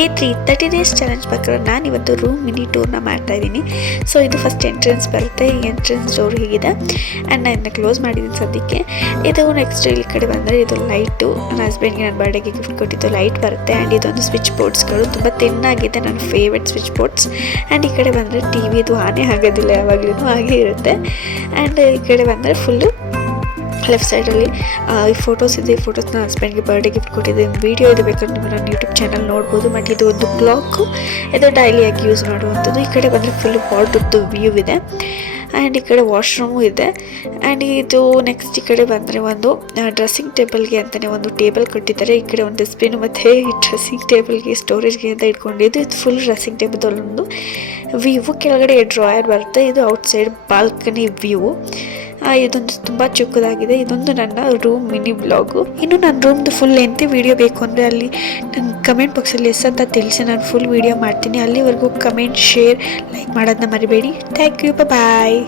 Day 3 30 days challenge ಪ್ರಕಾರ ನಾನು ಇವತ್ತು ರೂಮ್ ಮಿನಿ ಟೂರ್ನ ಮಾಡ್ತಾ ಇದ್ದೀನಿ. ಸೊ ಇದು ಫಸ್ಟ್ ಎಂಟ್ರೆನ್ಸ್ ಬರುತ್ತೆ. ಈ ಎಂಟ್ರೆನ್ಸ್ ಡೋರ್ ಹೀಗಿದೆ ಆ್ಯಂಡ್ ನಾನು ಇದನ್ನ ಕ್ಲೋಸ್ ಮಾಡಿದ್ದೀನಿ ಸದ್ಯಕ್ಕೆ. ಇದು ನೆಕ್ಸ್ಟ್ ಈ ಕಡೆ ಬಂದರೆ ಇದು ಲೈಟು, ನನ್ನ ಹಸ್ಬೆಂಡ್ಗೆ ನನ್ನ ಬರ್ಡೇಗೆ ಗಿಫ್ಟ್ ಕೊಟ್ಟಿದ್ದು ಲೈಟ್ ಬರುತ್ತೆ. ಆ್ಯಂಡ್ ಇದೊಂದು ಸ್ವಿಚ್ ಬೋರ್ಡ್ಸ್ಗಳು ತುಂಬ ತಿನ್ನಾಗಿದೆ, ನನ್ನ ಫೇವ್ರೆಟ್ ಸ್ವಿಚ್ ಬೋರ್ಡ್ಸ್. ಆ್ಯಂಡ್ ಈ ಕಡೆ ಬಂದರೆ ಟಿ ವಿದು ಆನೆ ಆಗೋದಿಲ್ಲ, ಯಾವಾಗಲೂ ಹಾಗೆ ಇರುತ್ತೆ. ಆ್ಯಂಡ್ ಈ ಕಡೆ ಬಂದರೆ ಫುಲ್ಲು ಲೆಫ್ಟ್ ಸೈಡಲ್ಲಿ ಈ ಫೋಟೋಸ್ ಇದೆ. ಈ ಫೋಟೋಸ್ ನನ್ನ ಹಸ್ಬೆಂಡ್ಗೆ ಬರ್ಡೇ ಗಿಫ್ಟ್ ಕೊಟ್ಟಿದ್ದೆ. ವೀಡಿಯೋ ಇದೆ, ಬೇಕಾದ್ರೆ ನೀವು ನನ್ನ ಯೂಟ್ಯೂಬ್ ಚಾನಲ್ ನೋಡ್ಬೋದು. ಬಟ್ ಇದು ಒಂದು ಕ್ಲಾಕು, ಇದು ಡೈಲಿಯಾಗಿ ಯೂಸ್ ಮಾಡುವಂಥದ್ದು. ಈ ಕಡೆ ಬಂದರೆ ಫುಲ್ಲು ವಾರ್ಡ್ರದ್ದು ವ್ಯೂ ಇದೆ ಆ್ಯಂಡ್ ಈ ಕಡೆ ವಾಶ್ರೂಮು ಇದೆ. ಆ್ಯಂಡ್ ಇದು ನೆಕ್ಸ್ಟ್ ಈ ಕಡೆ ಬಂದರೆ ಒಂದು ಡ್ರೆಸ್ಸಿಂಗ್ ಟೇಬಲ್ಗೆ ಅಂತಲೇ ಒಂದು ಟೇಬಲ್ ಕೊಟ್ಟಿದ್ದಾರೆ. ಈ ಕಡೆ ಒಂದು ಡಸ್ಟ್ಬಿನ್ ಮತ್ತು ಈ ಡ್ರೆಸ್ಸಿಂಗ್ ಟೇಬಲ್ಗೆ ಸ್ಟೋರೇಜ್ಗೆ ಅಂತ ಇಟ್ಕೊಂಡಿದ್ದು. ಇದು ಫುಲ್ ಡ್ರೆಸ್ಸಿಂಗ್ ಟೇಬಲ್ ಒಂದು ವ್ಯೂ. ಕೆಳಗಡೆ ಡ್ರಾಯರ್ ಬರುತ್ತೆ. ಇದು ಔಟ್ಸೈಡ್ ಬಾಲ್ಕನಿ ವ್ಯೂ. ಇದೊಂದು ತುಂಬ ಚಿಕ್ಕದಾಗಿದೆ. ಇದೊಂದು ನನ್ನ ರೂಮ್ ಮಿನಿ ಬ್ಲಾಗು. ಇನ್ನು ನನ್ನ ರೂಮ್ದು ಫುಲ್ ಲೆಂತ್ ವಿಡಿಯೋ ಬೇಕು ಅಂದರೆ ಅಲ್ಲಿ ನನ್ನ ಕಮೆಂಟ್ ಬಾಕ್ಸಲ್ಲಿ ಎಸ್ ಅಂತ ತಿಳಿಸಿ ನಾನು ಫುಲ್ ವಿಡಿಯೋ ಮಾಡ್ತೀನಿ. ಅಲ್ಲಿವರೆಗೂ ಕಮೆಂಟ್, ಶೇರ್, ಲೈಕ್ ಮಾಡೋದನ್ನ ಮರಿಬೇಡಿ. Thank you, bye.